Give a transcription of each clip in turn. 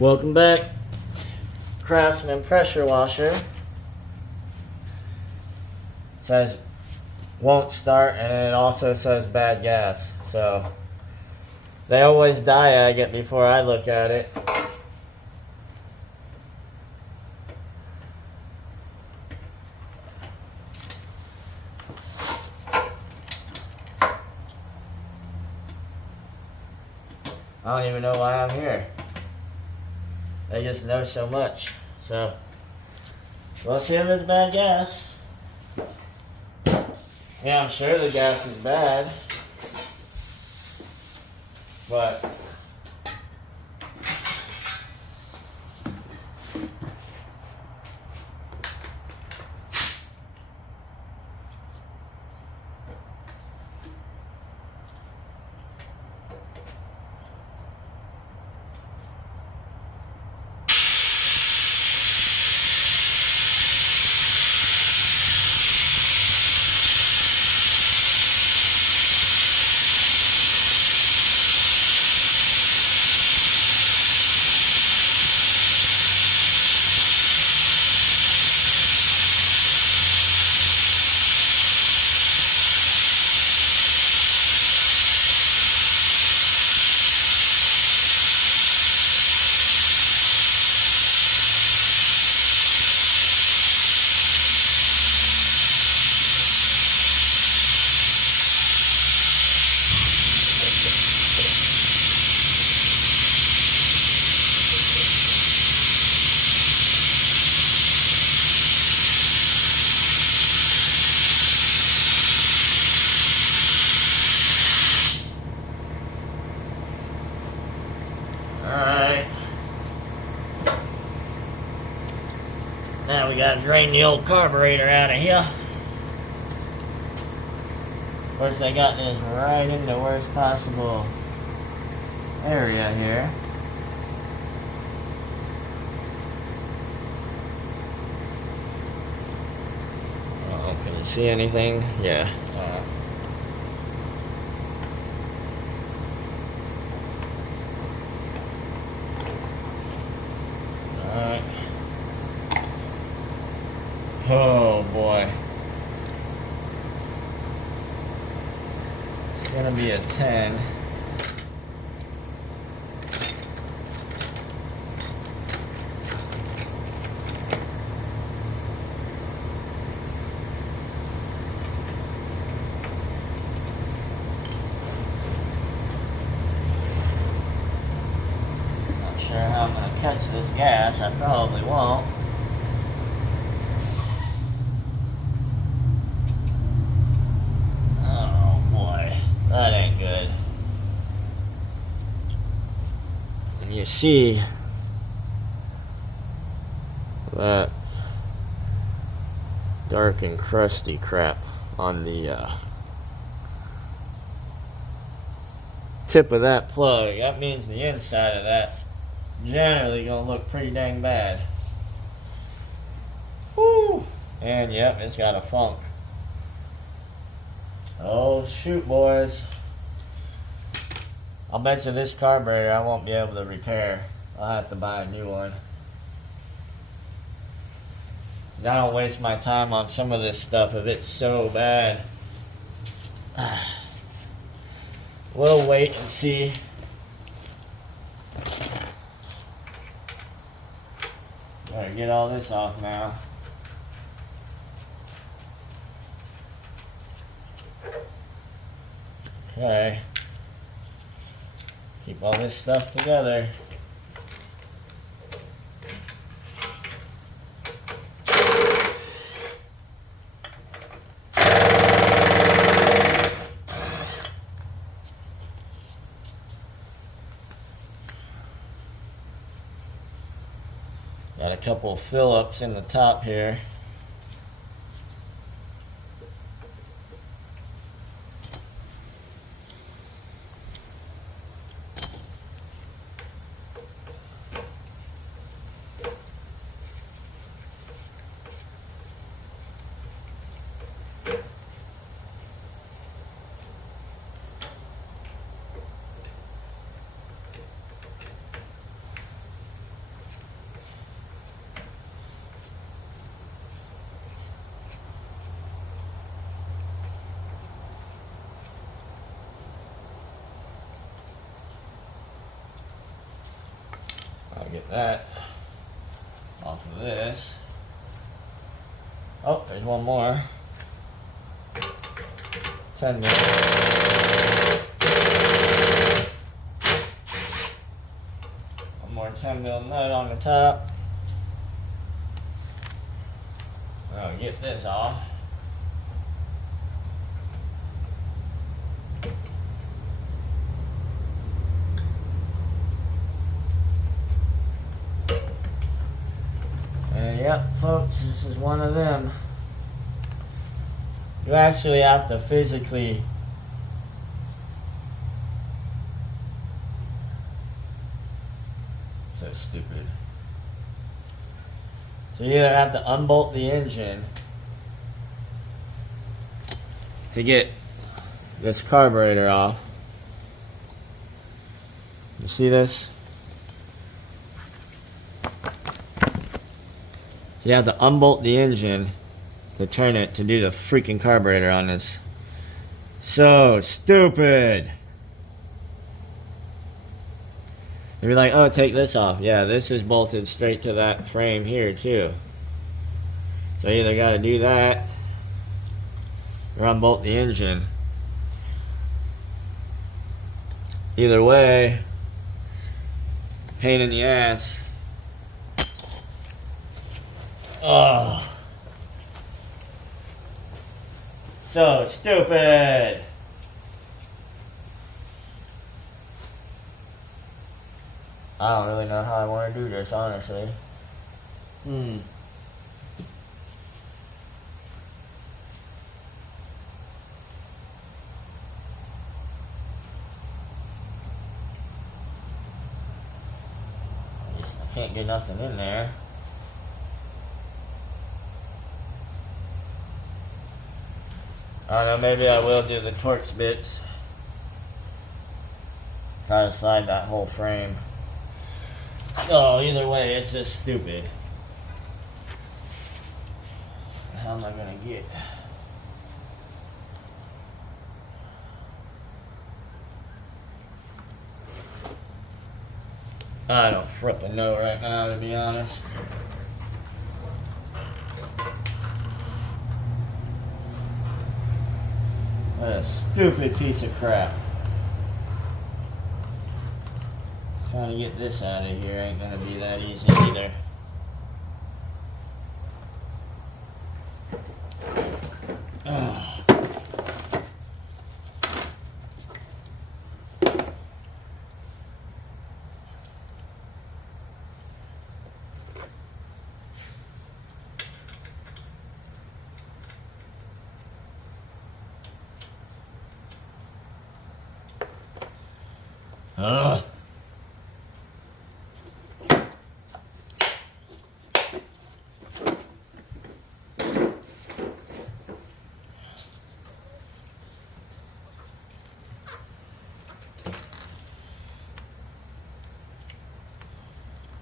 Welcome back. Craftsman pressure washer. Says won't start, and it also says bad gas. So they always diag it before I look at it. I don't even know why I'm here. They just know so much. So we'll see if it's bad gas. Yeah, I'm sure the gas is bad. But alright. Now we gotta drain the old carburetor out of here. Of course, they got this right in the worst possible area here. Oh, can you see anything? Yeah. Alright. Oh boy. It's gonna be a 10. Not sure how I'm gonna catch this gas. I probably won't. That ain't good. And you see that dark and crusty crap on the tip of that plug. That means the inside of that generally gonna look pretty dang bad. Woo! And yep, it's got a funk. Oh shoot, boys. I'll bet you this carburetor I won't be able to repair. I'll have to buy a new one. I don't waste my time on some of this stuff if it's so bad. We'll wait and see. Better get all this off now. Okay. Keep all this stuff together. Got a couple fill-ups in the top here. I'll get that off of this. Oh, there's one more. 10 mil. One more 10 mil nut on the top. I'll get this off. And yep, folks, this is one of them. You actually have to physically so stupid. So you either have to unbolt the engine to get this carburetor off. You see this? You have to unbolt the engine to turn it to do the freaking carburetor on this. So stupid. You'd be like, oh, take this off. Yeah, this is bolted straight to that frame here too. So you either got to do that or unbolt the engine. Either way, pain in the ass. Oh, so stupid. I don't really know how I want to do this, honestly. I can't get nothing in there. I don't know, maybe I will do the Torx bits. Try to slide that whole frame. Oh, either way, it's just stupid. How am I gonna get? I don't frickin' know right now, to be honest. What a stupid piece of crap. Trying to get this out of here ain't gonna be that easy either.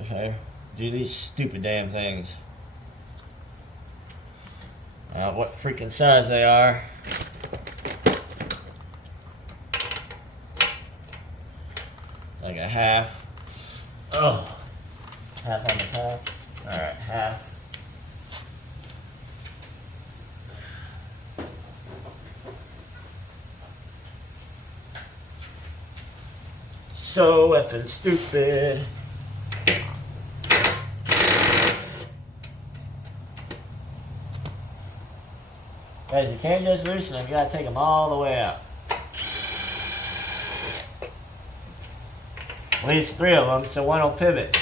Okay, do these stupid damn things. What freaking size they are. Like a half. Oh, half on the top. All right, half. So effing stupid. Guys, you can't just loosen them, you gotta take them all the way out. At least 3 of them, so one will pivot.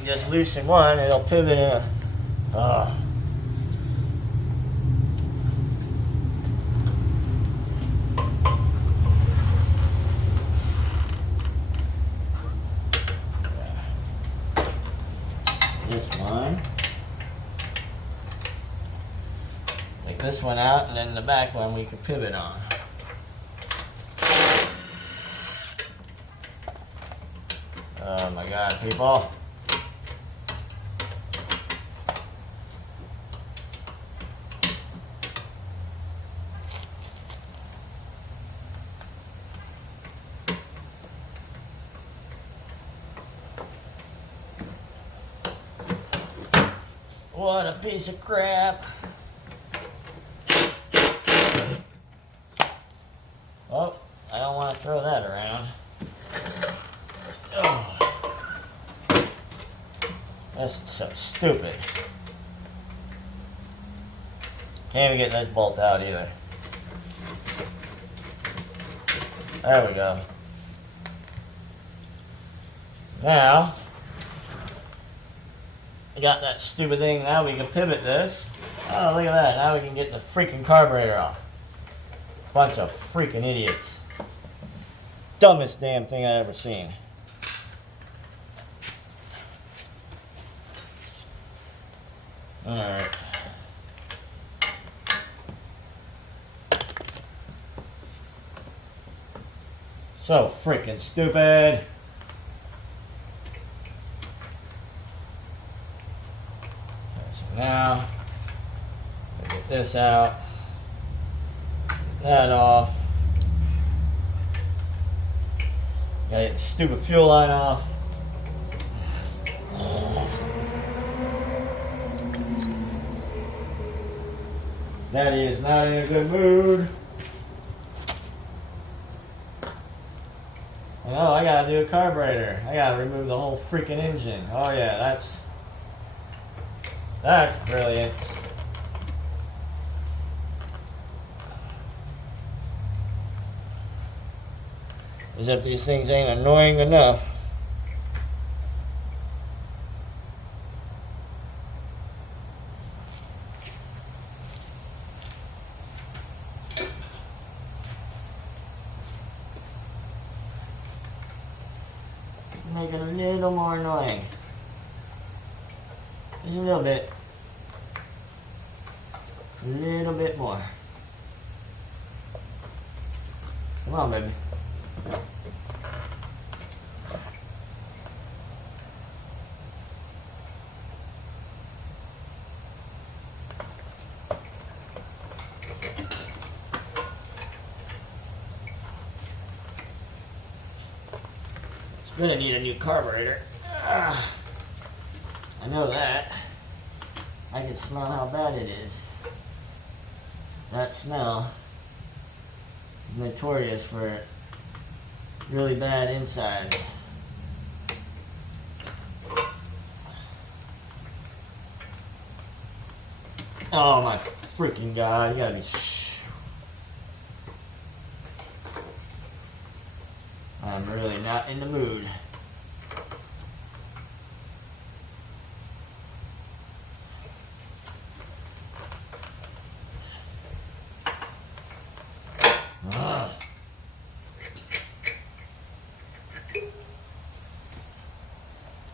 You just loosen one, it'll pivot in a... This one. Take this one out, and then the back one we can pivot on. Oh my God, people. What a piece of crap. Oh, I don't want to throw that around. Oh, that's so stupid. Can't even get this bolt out either. There we go. Now, we got that stupid thing. Now we can pivot this. Oh, look at that. Now we can get the freaking carburetor off. Bunch of freaking idiots. Dumbest damn thing I ever seen. Alright. So freaking stupid. So now, get this out. That off. Gotta get the stupid fuel line off. Daddy is not in a good mood. And oh, I gotta do a carburetor. I gotta remove the whole freaking engine. Oh yeah, that's brilliant. As if these things ain't annoying enough. Make it a little more annoying. Just a little bit. A little bit more. Come on, baby. I'm gonna need a new carburetor. I know that. I can smell how bad it is. That smell is notorious for really bad insides. Oh my freaking God, you gotta be I'm really not in the mood.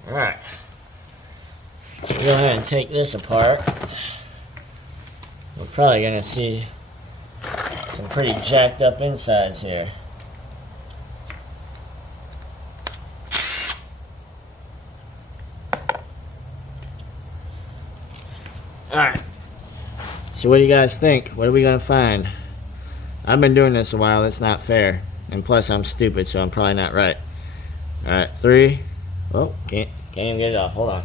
Alright. Go ahead and take this apart. We're probably going to see some pretty jacked up insides here. Alright. So what do you guys think? What are we going to find? I've been doing this a while. It's not fair. And plus I'm stupid, so I'm probably not right. Alright, 3. Oh, can't even get it off. Hold on.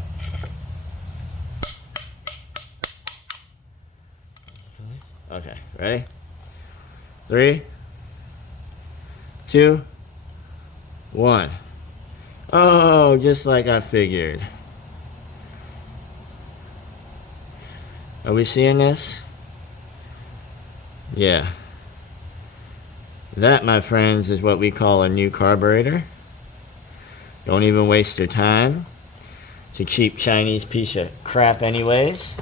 Okay, ready? 3, 2, 1. Oh, just like I figured. Are we seeing this? Yeah. That, my friends, is what we call a new carburetor. Don't even waste your time. It's a cheap Chinese piece of crap anyways.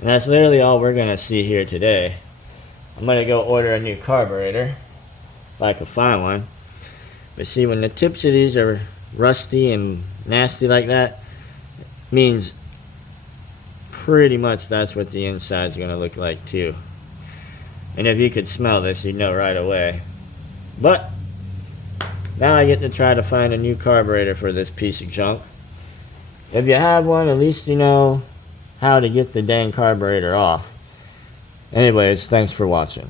And that's literally all we're going to see here today. I'm going to go order a new carburetor, if I could find one. But see, when the tips of these are rusty and nasty like that, means pretty much that's what the inside's going to look like too. And if you could smell this, you'd know right away. But now I get to try to find a new carburetor for this piece of junk. If you have one, at least you know how to get the dang carburetor off. Anyways, thanks for watching.